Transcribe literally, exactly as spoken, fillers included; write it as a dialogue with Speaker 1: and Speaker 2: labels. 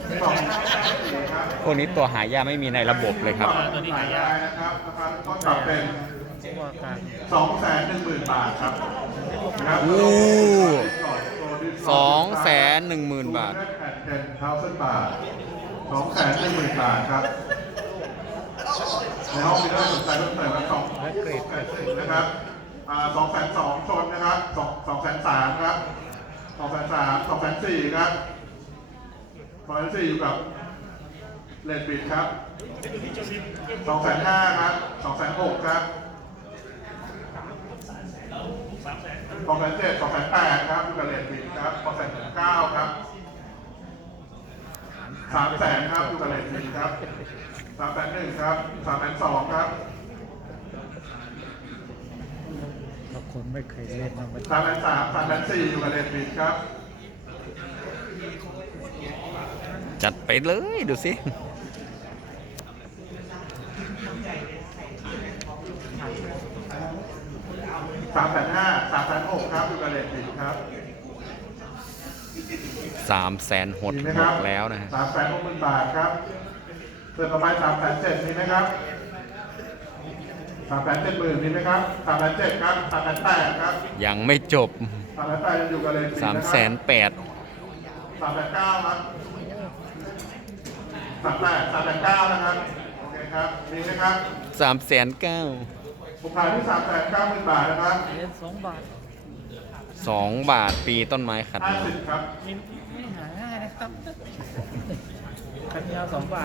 Speaker 1: สอง
Speaker 2: พวกนี้ตัวหายากไม่มีในระบบเลยครับ
Speaker 1: ตัวนี้หายากนะครับราคาต้นปรับเป็นสองแสนหนึ่งหมื่นบาทครับนะครับ
Speaker 2: โอ้สองแสนหนึ่งหมื่นบาท
Speaker 1: แผ่นเทนเท้าเส้นบาทสองแสนหนึ่งหมื่นบาทครับในห้องมีได้สนใจเพิ่มเติมครับสองแสนหนึ่งนะครับอ่าสองแสนสองชนนะครับสองสองแสนสามครับสองแสนสามสองแสนสี่ครับสองแสนสี่อยู่กับเลนบิดครับสองแสนห้าครับสองแสนหกครับสองแสนเจ็ดสองแสนแปดครับอยู่กับเลนบิดครับสองแสนเก้าครับสามแสนครับอยู่กับเลนบิดครับสามแสนหนึ่งครับสามแสนสองครับ
Speaker 3: ถ้าคนไม่เคยเล่นมันไม่
Speaker 1: สามแสนสามสามแสนสี่อยู่กับเลนบิดครับ
Speaker 2: จัดไปเลยดูสิ
Speaker 1: สามแสนห้าสามแสนหกครับอยู่กับเลนบิดครับ
Speaker 2: สามแสนหด
Speaker 1: มีไหม
Speaker 2: ห
Speaker 1: ครั
Speaker 2: ม
Speaker 1: บ
Speaker 2: ดแล้วนะฮะ
Speaker 1: สามแสนหกหมื่นบาทครับเติมต่อไปสามแสนเจ็ดมีไหมครับสามแสนเจ็ดหมื่นมีไหมครับสามแสนเจ็ดครับสามแสนแปดครับ
Speaker 2: ยังไม่จบ
Speaker 1: สามแสนแปดยังอยู่กับเลนบิด
Speaker 2: สาม
Speaker 1: นะค
Speaker 2: แส
Speaker 1: รับ
Speaker 2: นแปด
Speaker 1: สามแสนเก้าครับสามแปดสามแสนเก้านะครับโอเคครับมีไหมครับ
Speaker 2: สามแสนเก้า
Speaker 1: ผมขายที่สามแสนเก้าหมื่นบาทนะครับ
Speaker 3: เล่นสองบาท
Speaker 2: สองบาทปีต้นไม้ขัด
Speaker 1: ห้า
Speaker 2: มือ
Speaker 1: สิบครับ
Speaker 3: ไม่หาง่ายนะครับขันยาวสองบาท